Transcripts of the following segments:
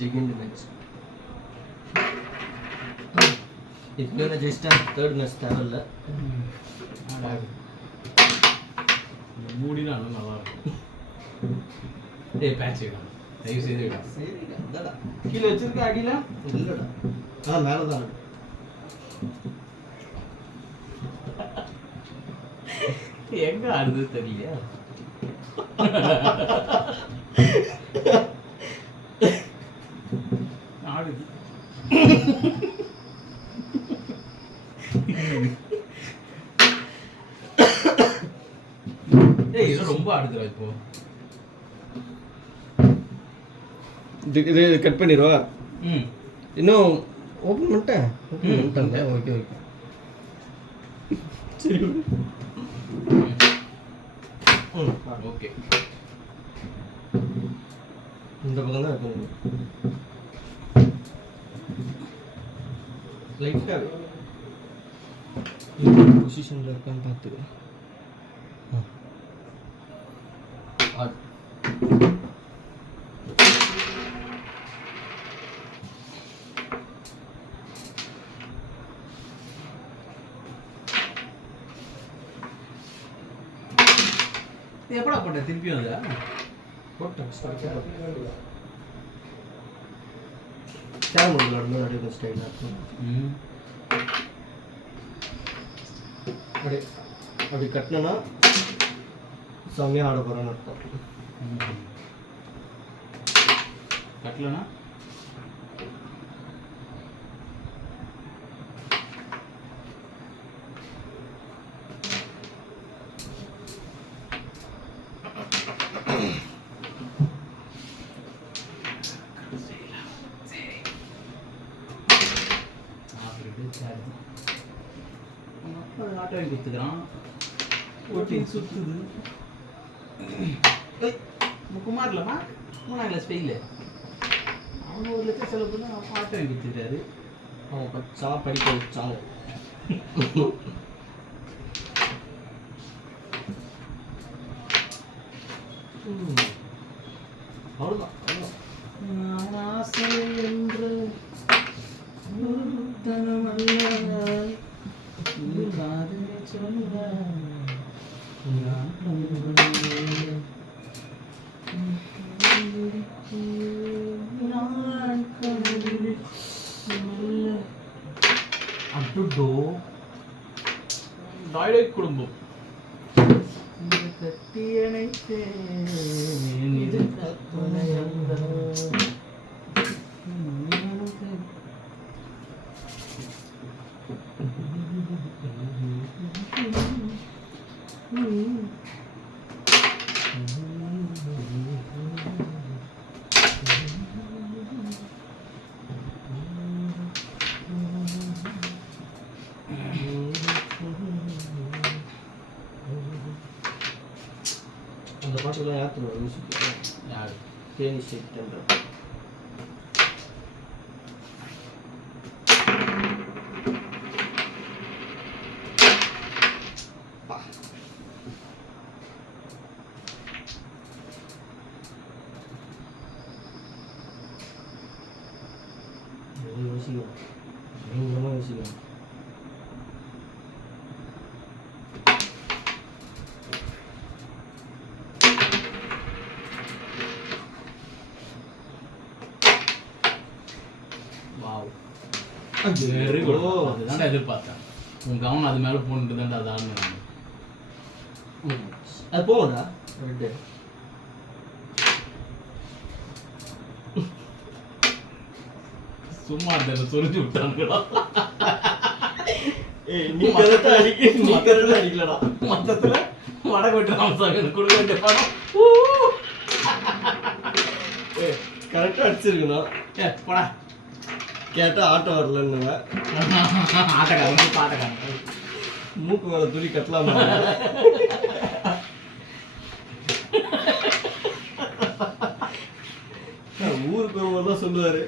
Second match இப்போ ஜெயிச்சிட்டா third match தேவையில்ல. மூடினா நல்லா இருக்கும். டேய் பேட்ச் வேணும் தயவு செய்து வேணும். சரிடா இந்தாடா கீழே வச்சிருக்க அடியில இல்லடா. மேலே தான் எங்க ஆடுது தெரியல. ஆடுது. ஏய் இது ரொம்ப ஆடுதுடா இப்போ. இது கட் பண்ணிடுவா. இன்னும் ஓப்பன் பண்ணிட்டேன். ஓகே ஓகே சரி ஓகே. இந்த பக்கம் தான் இருக்கும். லைட்டாக பொசிஷனில் இருக்கான்னு பார்த்துக்கிறேன். எப்படா போட்ட திருப்பியும் அதை போட்டேன் கேரம் போர்டு நடந்து அப்படியே ஸ்டைலாக இருக்கும். அப்படியே அப்படி கட்டினா செம்மையாக ஆட போகிறான்னு அர்த்தம். கட்டலனா ஆட்டோ வாங்கி கொடுத்துக்கிறான். ஓட்டி சுற்றுது. குமார் இல்லைம்மா 3ஆம் கிளாஸ் ஃபெயிலு. அவங்க 1 லட்சம் செலவு பண்ணி அவங்க ஆட்டோ வாங்கி கொடுத்துட்டாரு. அவங்க படிக்க வச்சாங்க. அவ்வளோதான் ஆசை என்று குடும்பம் கட்டி அணைத்தேன் இது அந்த பாட்டெல்லாம் யார் மியூசிக் யாரு தேனி ஸ்டேட் யோசிக்கும் பயங்கரமாக யோசிக்கும். Very good. அதுதான் எதிர்பார்த்தேன். உன் கவனம் அது மேலே போட்டு தான்டா அது ஆடணும். அது போகும்டா ரெண்டு சும்மா இருந்த சொரிஞ்சு விட்டானுங்கடா. நீ கரெக்டாக அடிக்கலடா. மொத்தத்தில் வடகோட்டு ராமசாமி கொடுக்க வேண்டிய படம் கரெக்டாக அடிச்சிருக்கணும். போடா கேட்டால் ஆட்டோ வரலன்னு ஆட்டக்காரன் பாட்டக்காரன் மூக்கு மேலே துணி கட்டலாமா? ஊருக்கு வரும்போது தான் சொல்லுவார்,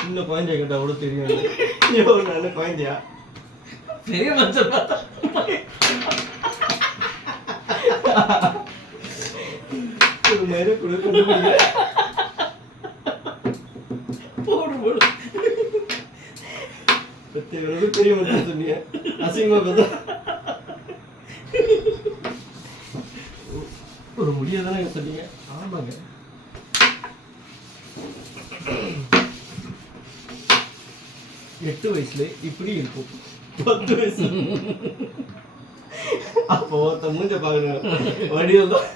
சின்ன குழந்தைய கேட்டால் கூட தெரியும். நல்ல குழந்தையா பெரிய மனுஷன் பார்த்தா ஒரு மயிரை கூட கண்டுபிடிக்க போடு பெரியவரோட பெரிய மட்டும் சொன்னீங்க அசிங்கமா பார்த்தா ஒரு முடியாதானே சொன்னீங்க. ஆமாங்க. எட்டு வயசுல இப்படி இருக்கும் 10 வயசு அப்போ ஒருத்த மூஞ்ச பாக்கணும் வடிவில் தான்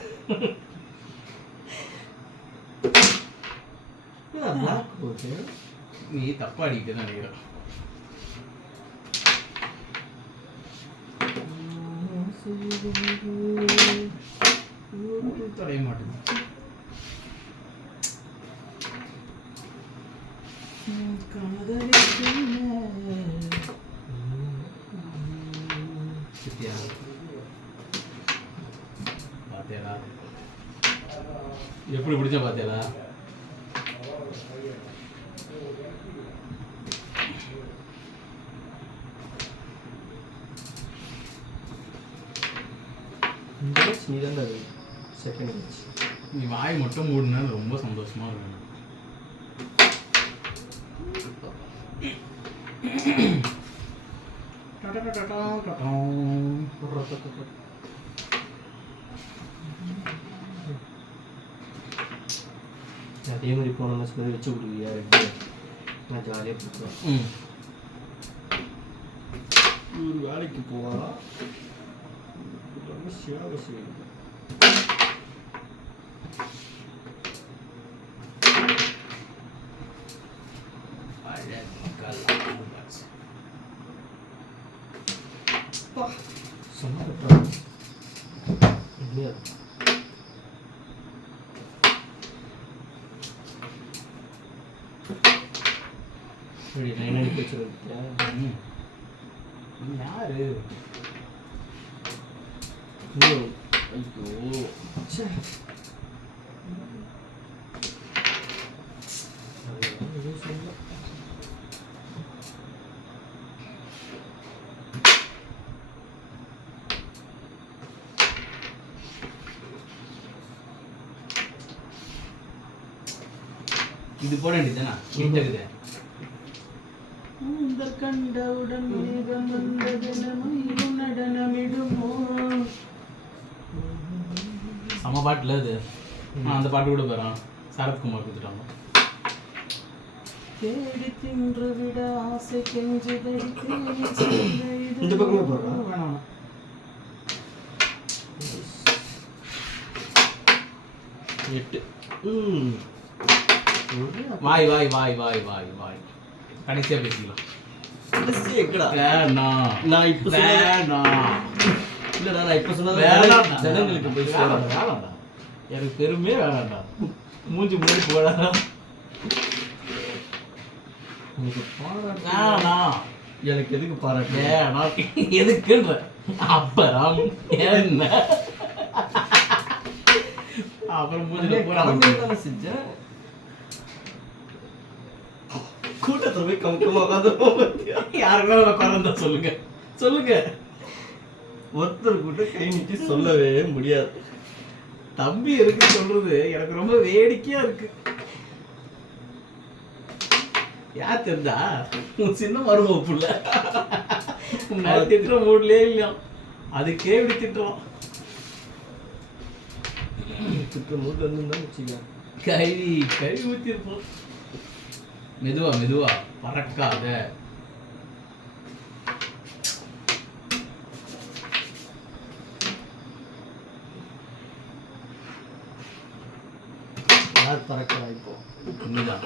போச்சு. நீ தப்பா அடிக்கிட்டு தான் நினைக்கிறேன். தொடைய மாட்டேங்குது. பாத்தியாடா எப்படி பிடிச்சா பாத்தியாடா? நீ தான் செகண்ட் மேட்ச். நீ வாய் மட்டும் மூடினா ரொம்ப சந்தோஷமா இருக்கும். அதே மாதிரி போன மாதம் வச்சு கொடுக்குறியா? நான் ஜாலியாக கொடுக்குறேன். ஒரு வேலைக்கு போவாரா அவசியம். யாரு இது போட வேண்டியதுதானா? கிட்டக்குது கண்டவுடன் மேகம் வந்ததெனமையும் நடனமிடுமோ. சம பாட்டுல அது. அந்த பாட்டு கூட போறான். சரத்குமார் கொடுத்துட்டாங்க. தேடி தின்று விட ஆசை கெஞ்சுதடி இந்த பக்கமே போறான். வேணாம். எட்டு. வாய் வாய் வாய் வாய் வாய் வாய். கடைசியா பேசிக்கலாம். நான் இப்ப இல்லடா, நான் இப்ப சொன்னது ஜனங்களுக்கு போய் வேணாம்டா. எனக்கு பெருமையே வேணாம்டா. மூஞ்சி மூடி போடாதா. எனக்கு எதுக்கு பாராட்டு? எதுக்குன்ற அப்புறம் என்ன? அப்புறம் மூஞ்சில போறாங்க செஞ்சேன். கூட்டத்துல போய் கமுக்கமா உட்காந்து யாருக்குமே உட்கார்ந்தா சொல்லுங்க சொல்லுங்க. ஒருத்தர் கூட கை நீட்டி சொல்லவே முடியாது. தம்பி இருக்கு சொல்றது எனக்கு ரொம்ப வேடிக்கையா இருக்கு. யார் தெரிஞ்சா உன் சின்ன மருமக புள்ள திட்டுற மூட்லயே இல்லையா? அதுக்கே இப்படி திட்டுறோம். திட்டுற மூட்ல இருந்து வச்சுக்க கழுவி கழுவி ஊத்திருப்போம். மெதுவா மெதுவா பறக்காத. யார் பறக்கிறா இப்போ? நீதான்.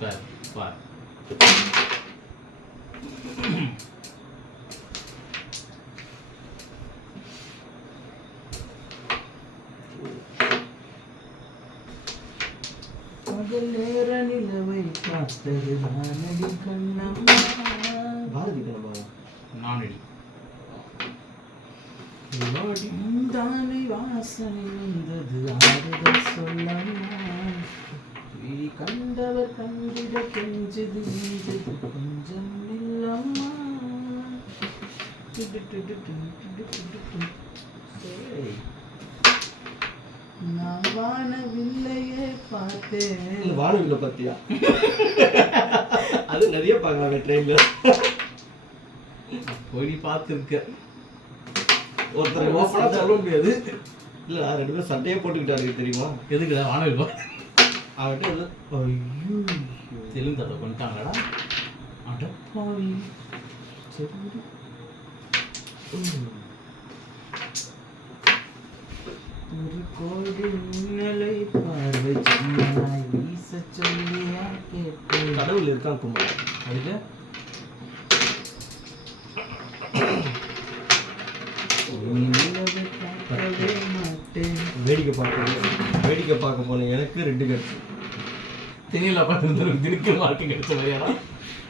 பார் பார். பகல் நேர நிலவை பார்த்தது நானடி கண்ணம்மா. பாரதி கண்ணம்மா நானடி தானே வாசனை வந்தது ஆறுதல் சொல்லம்மா. கண்டவர் கண்டிட கெஞ்சது கொஞ்சம் இல்லம்மா. நான் வானவில்லையே பார்த்தேன். இந்த வானவில்லை பார்த்தியா? அது நிறைய பார்க்கலாங்க ட்ரெயின்ல. போய் பார்த்துருக்க. ஒருத்தர் ஓப்பனா சொல்ல முடியாது. இல்ல 2 பேரும் சட்டையே போட்டுக்கிட்டாரு தெரியுமா? எதுக்குடா வானவில்? அவன்கிட்ட வந்து ஐயோ தெலுங்கு தடவை பண்ணிட்டாங்கடா. அடப்பாவி. சரி. ஒரு கோடி மின்னலை பார்வை சின்னனாய் வீச சொல்லியா கேட்டேன். கடவுள் இருக்கான் குமார். அதுக்கு வேடிக்கை பார்க்க போனேன். எனக்கு 2 கிடைச்சு. தெரியல பார்த்து திருக்கு மார்க்கு கிடைச்ச மாதிரியாடா.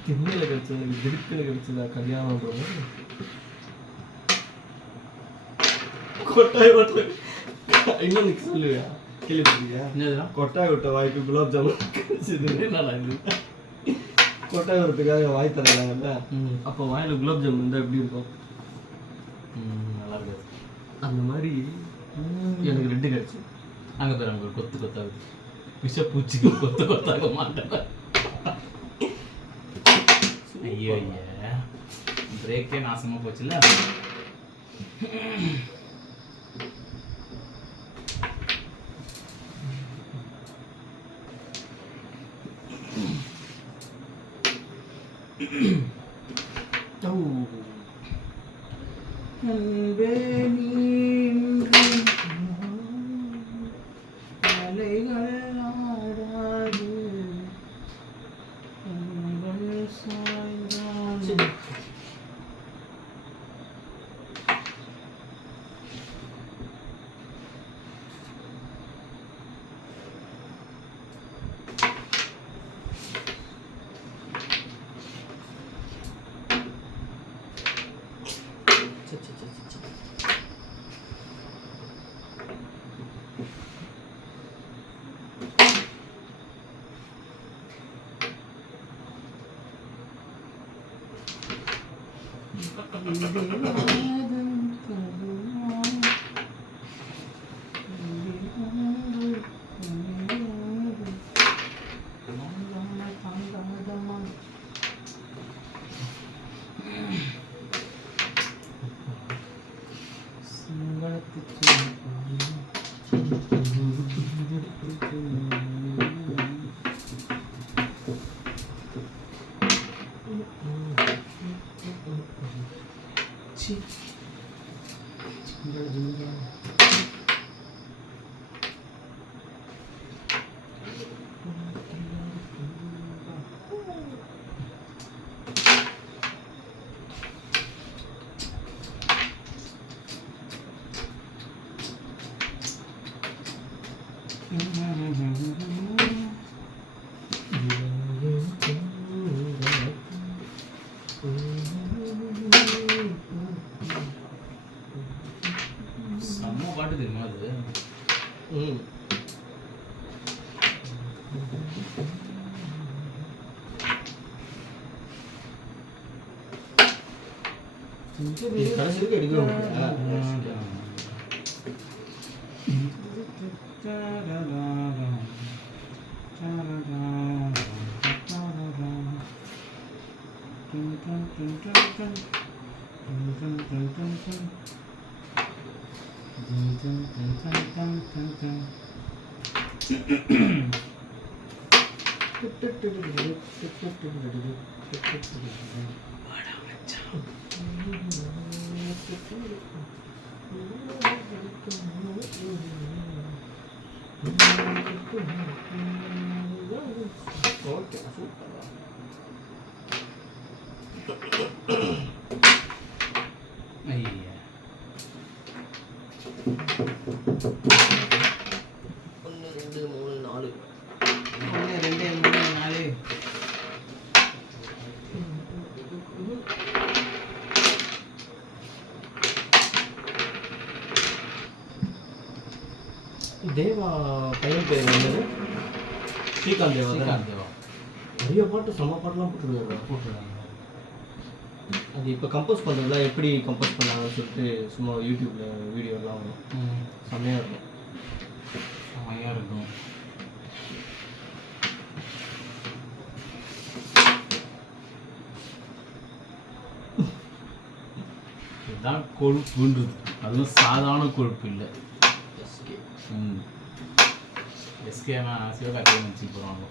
திண்ணையில கிடைச்சது எனக்கு திருப்பில கிடைச்சதா கல்யாணம் கொட்டாய் விட்டு இன்னும் சொல்லுவியா? கேள்விப்பட்டியா? என்னதுடா? கொட்டாய் விட்ட வாய்ப்பு குலாப் ஜாமுன் கிடைச்சது. நல்லா இது கொட்டாய் வரத்துக்காக வாய் தரலாங்கல்ல. அப்போ வாயில குலாப் ஜாமுன் இருந்தா எப்படி இருக்கும்? நல்லா இருக்காது. அந்த மாதிரி எனக்கு 2 கிடைச்சு. அங்கே பேர் அங்கே கொத்து கொத்தாகுது. விஷப்பூச்சிக்கு கொத்து கொத்தாக மாட்டேன். ஐயோ ஐயா, பிரேக்கே நாசமாக போச்சுல்ல. அன்பே நீன்று அலைகள் ஆடாது கண்கள் சாய்ந்தால் செம்ம பாட்டு தெரியுமா அது? கடைசிக்கு எடுக்க ஓகே சூப்பர். ஐயா 1 2 3 4 1 2 3 4 தேவா பையன் பேர் என்னது? ஸ்ரீகாந்த் தேவா. ஸ்ரீகாந்த் தேவா நிறைய பாட்டு செம்ம பாட்டுலாம் போட்டுருக்காங்க. போட்டுருக்காங்க. அது இப்போ கம்போஸ் பண்ணுறதுல எப்படி கம்போஸ் பண்ணாங்கன்னு சொல்லிட்டு சும்மா யூடியூப்பில் வீடியோலாம் வரும். செம்மையாக இருக்கும். செம்மையாக இருக்கும். இதுதான் கொழுப்புன்றது. அதுவும் சாதாரண கொழுப்பு இல்லை. எஸ்கேனா சிவகார்த்திகேயன் நினச்சி போகிறாங்க.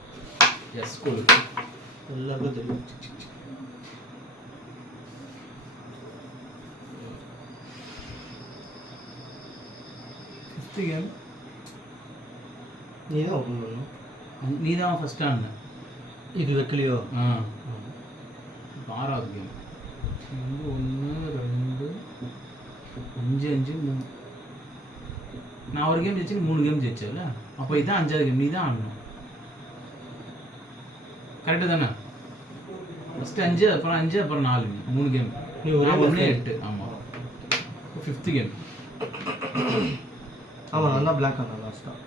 எஸ் கொழுப்பு எல்லாருக்கும் தெரியும். கேம் நீ தான் ஓப்பன் பண்ணணும். நீ தான் ஃபஸ்ட்டு ஆன. இது வைக்கலையோ? ஆறாவது கேம். 1 2 5 5 3. நான் ஒரு கேம் ஜெயிச்சு 3 கேம் ஜெயிச்சேன்ல. அப்போ இதான் 5வது கேம். நீ தான் ஆடணும். கரெக்டு தானே? ஃபஸ்ட்டு 5, அப்புறம் 5, அப்புறம் 4. 3 கேம். நீ ஒரே 1 8. ஆமாம். 5th game. ஆமாம், நான் தான் பிளாக் ஆனேன் லாஸ்ட்டாக.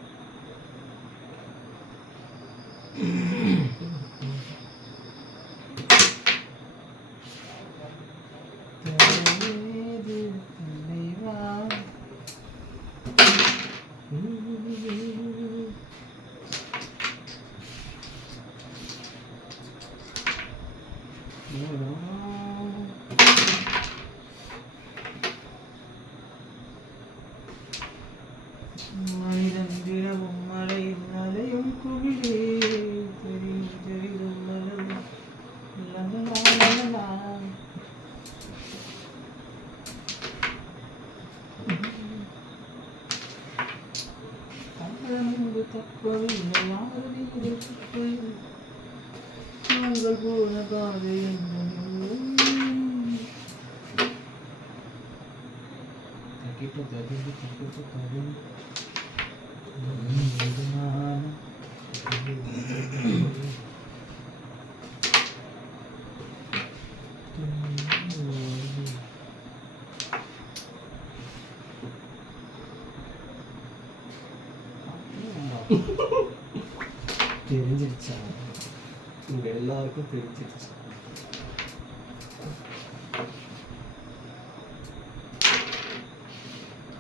தெரிஞ்சிருச்சா? உங்க எல்லாருக்கும் தெரிஞ்சிருச்சு.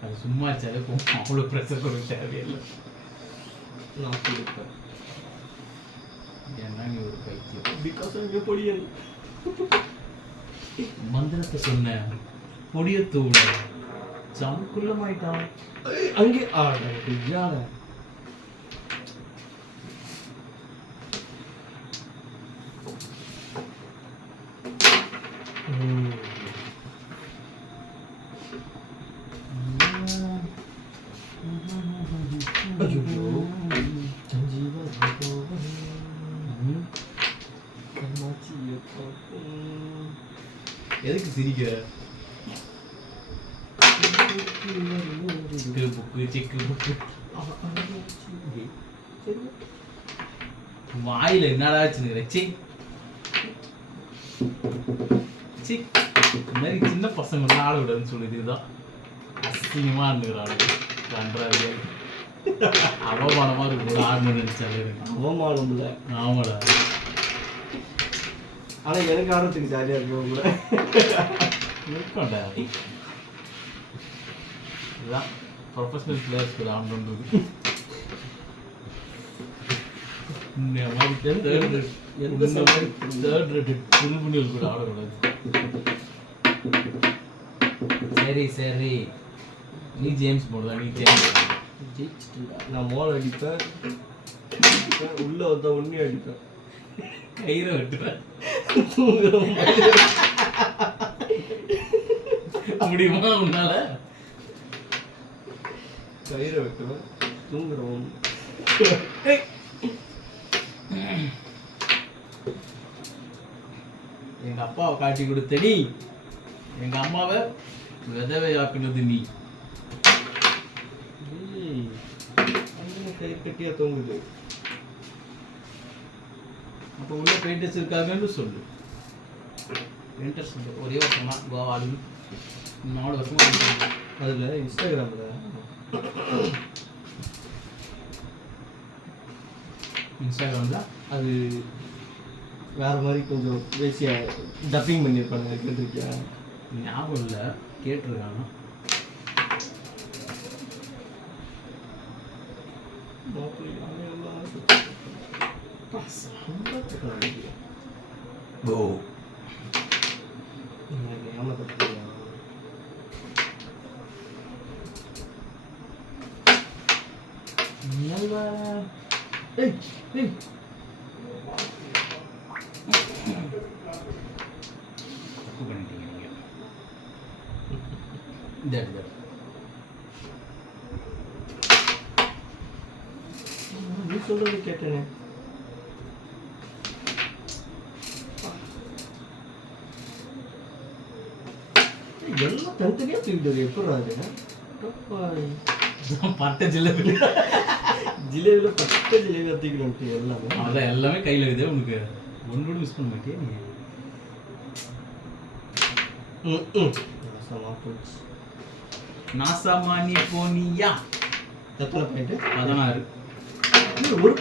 அது சும்மா வச்சாலே அவ்வளோ ப்ரெஷர் கொடுக்க தேவையில்லை. நான் கொடுப்பேன். ஏன்னா நீ ஒரு பைத்தியம். பிகாஸ் அங்கே பொடியல் மந்திரத்தை சொன்ன பொடிய தூட ஜாமுக்குள்ளமாயிட்டான். அங்கே ஆட எதுக்கு சிரிக்கிற? சிக்கு புக்கு சிக்கு புக்கு வாயில என்னடா வச்சு இந்த மாதிரி சின்ன பசங்க ஆட விடாதுன்னு சொல்லுது. இதுதான் அசிங்கமா இருந்துக்கிறாங்க. கன்றாரு அவமானமா இருக்கு. ஆடணும்னு நினைச்சாலே அவமானம் இல்லை. ஆமாடா. ஆனா எனக்கு ஆடுறதுக்கு ஜாலியா இருக்கும் கூட இருக்கும்டா. இதுதான் ப்ரொஃபஷனல் பிளேயர்ஸ்க்கு ஆடணுன்றது. புண்ணியல் கூட ஆடக்கூடாது. சரி சரி, நீ ஜேம்ஸ் போடுதா? நீ ஜேம்ஸ் ஜெயிச்சிட்டு நான் மோல் அடிப்பேன், உள்ள வந்தா உண்மையை அடிப்பேன், கயிறை வெட்டுவேன். முடியுமா உன்னால? கயிறை வெட்டுவேன், தூங்குறோம். எங்க அப்பாவை காட்டி கொடுத்த நீ எங்க அம்மாவை விதவை ஆக்குனது நீ. கயிறு கட்டியா தூங்குது. அப்போ உள்ள பெயிண்டர்ஸ் இருக்காங்கன்னு சொல்லு. பெயிண்டர்ஸ் ஒரே வருஷம் தான் கோவாலி 4 வருஷமா. அதில் இன்ஸ்டாகிராமில் இன்ஸ்டாகிராமில் அது வேற மாதிரி கொஞ்சம் பேசியா டப்பிங் பண்ணியிருப்பாங்க, கேட்டிருக்கியா? ஞாபகம் இல்லை, கேட்டிருக்காங்க. ஓ தப்பு பண்ணிட்டீங்க நீங்க. நீ சொல்றது கேட்டேனே. எல்லாம் தனித்தனியா தூக்கிட்டு எப்படி அது பட்ட ஜிலேபி ஜிலேபியில் பட்ட ஜிலேபி தூக்கிட்டு எல்லாமே. அதான் எல்லாமே கையில் இருக்குது. உனக்கு ஒன்று கூட மிஸ் பண்ண மாட்டியா நீ? நாசாமா நீ போனியா? எத்தனை பாயிண்ட்? 16. ஒரு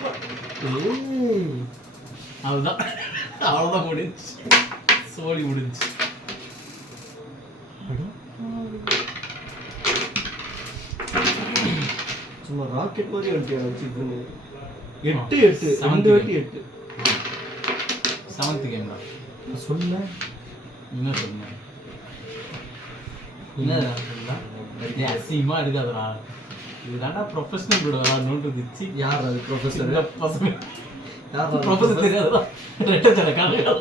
அதுதான், அவ்வளோதான் முடிஞ்சு, சோழி முடிஞ்சு. சும்மா ராக்கெட் மாதிரி வச்சுக்கோங்க. 8 8 2 வாட்டி 8. 7th கேம் தான். சொல்ல என்ன சொன்னேன்? என்னடா சொல்லலாம்? அசிங்கமாக இருக்காதுடா. இதுதான்டா ப்ரொஃபஷனல் கூட விளாடணுன்றது. யார் அது ப்ரொஃபஸர்? பசங்க யார் ப்ரொஃபஸர் தெரியாதா? ரெட்டச்சடை கணக்கா,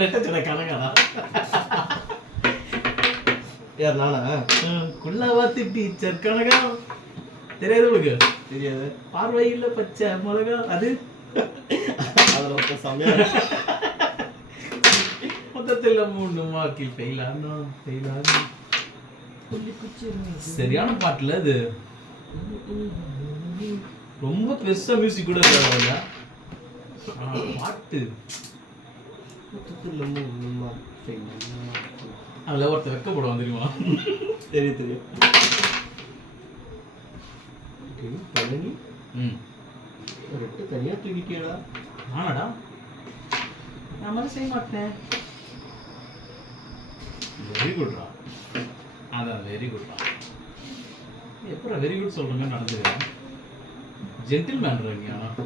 ரெட்டச்சடை கணக்காடா. யார் நானா? குள்ளவாத்தி டீச்சர் கணக்கா தெரியாது உங்களுக்கு? தெரியாது. பார்வையில் பச்சை மிளகா அது அதில் சமையல் மொத்தத்தில் 3 மார்க்கில் ஃபெயிலானோ. சரியான பாட்டுல அது. ரொம்ப பெருசா மியூசிக் கூட இல்லை பாட்டு. அதுல ஒருத்தர் வெக்கப்படுவான் தெரியுமா? தெரியும். பழனி ரெட்டு தனியா தூக்கிட்டியாடா? ஆனாடா, நான் மாதிரி செய்ய மாட்டேன். வெரி குட்ரா. அதான் வெரி குட்ரா. எப்போ வெரி குட் சொல்ற மாதிரி நடந்துக்கிறேன். ஜென்டில்மேன் இருக்கீங்க. ஆனால்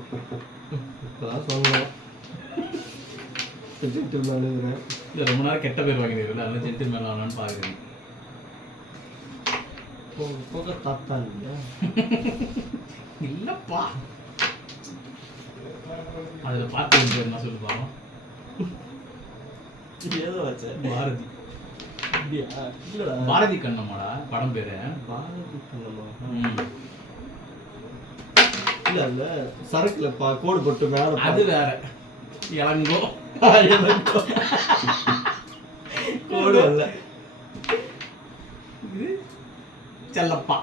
இப்போதான் சொல்லணும் ஜென்டில்மேன். இல்லை, ரொம்ப நேரம் கெட்ட பேர் வாங்கினீர்கள், அதனால ஜென்டில்மேன் ஆனான்னு பார்க்குறீங்க. போக தாத்தா இல்லையா? இல்லைப்பா, அதில் பார்த்து என்ன சொல்லி பாருங்க. ஏதோ வச்ச பாரதி. இல்லடா, பாரதி கண்ணம்மாடா படம் பேரு. பாரதி கண்ணம்மா. இல்ல இல்ல, சரக்குல கோடு போட்டு மேல. அது வேற. இளங்கோ கோடு அல்ல, இது செல்லப்பா.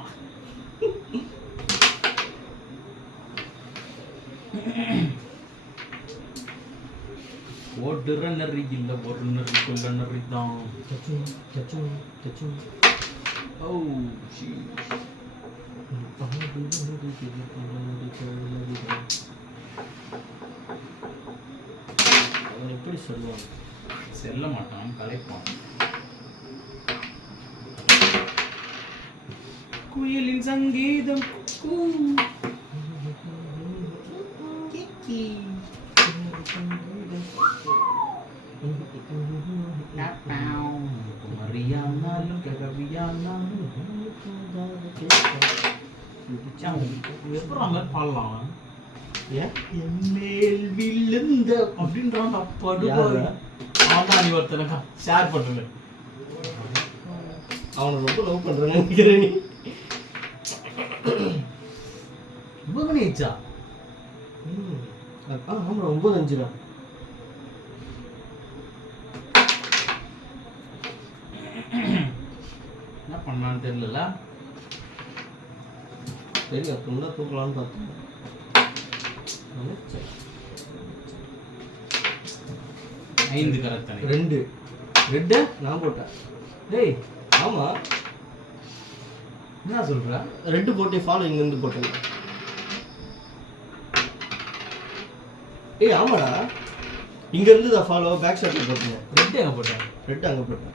ஓடுற நரி இல்ல, ஒரு நரி கொள்ள நரி தான். அவன் எப்படி சொல்லுவான்? செல்ல மாட்டான், கலைப்பான். குயிலின் சங்கீதம் மரியானாலும் ககவியானாலும் எப்படி பாடலாம்? மேல் விழுந்த அப்படின்றான். ஆமா, நீ ஒருத்தனக்கா ஷேர் பண்ணுங்க. அவனை ரொம்ப லவ் பண்றேன்னு நினைக்கிறேன் நீ. இவங்கனேச்சா? ஆமா, 9-5 தான். என்ன பண்ணான்னு தெரியல. சரி, அப்படின்னா தூக்கலான்னு பார்த்தேன். 5 கரெக்ட் தானே? 2 ரெட்டு நான் போட்டேன். டேய், ஆமா, என்ன சொல்ற? 2 போட்டு ஃபாலோ இங்கிருந்து போட்டேன். ஏய் ஆமாடா, இங்க இருந்து தான் ஃபாலோ பேக் ஷாட்ல போட்டேன். ரெட் எங்க போட்டேன்? ரெட் அங்க போட்டேன்.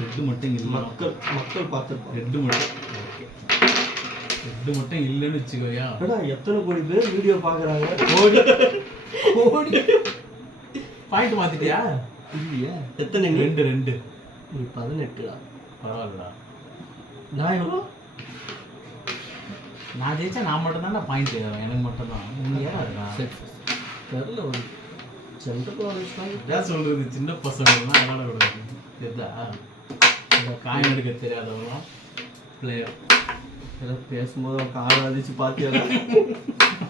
ரெட் மட்டும் இல்ல. மக்கள் பார்த்துருப்பாங்க. ரெட் மட்டும். ஓகே. ரெட் மட்டும் இல்லன்னு வெச்சுக்கோயா. அடடா எத்தனை கோடி பேர் வீடியோ பாக்குறாங்க. கோடி. பாயிண்ட் மாத்திட்டியா? இல்லையா? எத்தனை நீ? 2 நீ 18டா. பரவாயில்லடா. நான் எவ்வளோ? நான் ஜெயிச்சா நான் மட்டும் தான் பாயிண்ட் எனக்கு மட்டும் தான். நீ ஏறா? சரி தெரியல ஒரு சென்ட்ரல் நாலேஜ் தான். இதான் சொல்றது சின்ன பசங்கள்லாம் விளையாட கூடாது. எதா காயின் எடுக்க தெரியாதவங்களாம் பிளேயர். ஏதோ பேசும்போது அவன் காலை அடிச்சு பார்த்தியா?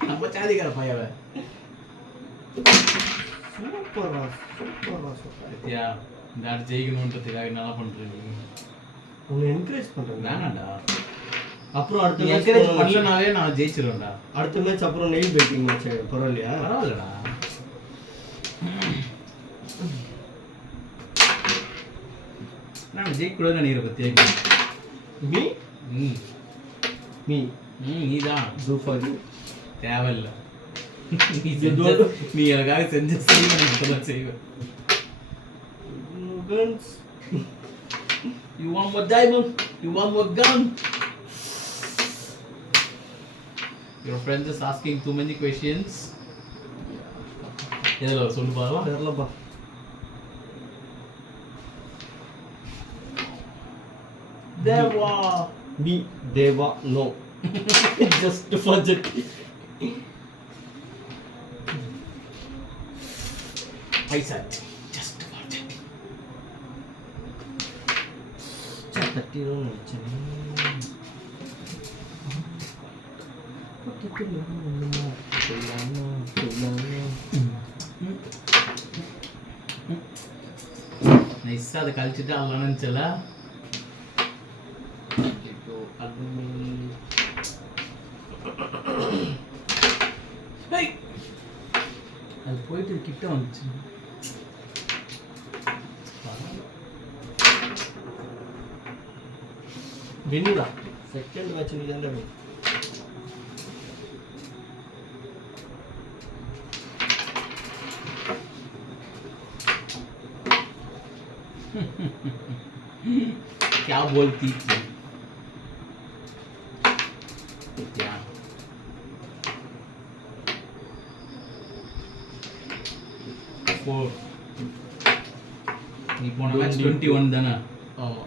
நம்ம சாதிக்கார பையவ. சூப்பரா சூப்பரா சத்யா இந்த ஆடு ஜெயிக்கணுன்றதுக்காக நல்லா பண்றீங்க. உன்னை என்கரேஜ் பண்றேன். வேணாண்டா. அப்புறம் அடுத்த மேட்ச் என்கரேஜ் பண்ணலனாவே நான் ஜெயிச்சிருவேன்டா. அடுத்த மேட்ச் அப்புறம் நெயில் பேக்கிங் மேட்ச் பரவாயில்லையா? பரவாயில்லடா. நான் ஜெயிக்கூடாதுன்னு நினைக்கிற பத்தியா? மீ ம் மீ நீதான் டூ ஃபார் யூ. தேவையில்லை. நீ எனக்காக செஞ்ச செய்வேன் செய்வேன். You want more diamond? You want more gun? Your friend is asking too many questions. எதுல சொல்லு பாருவா. தெரியலப்பா. தேவா. Me Deva no. Just for that. I said just for that. தட்டிரோ நினைச்சேன். நைஸா அதை கழிச்சுட்டு அவன் நினைச்சல. அது போயிட்டு கிட்ட வந்துச்சு. வின்னுடா. செகண்ட் மேட்ச் நீ தான் வின். क्या बोलती थी? क्या? फोर. நீ போன மேட்ச் 21 தானே? ஆமா.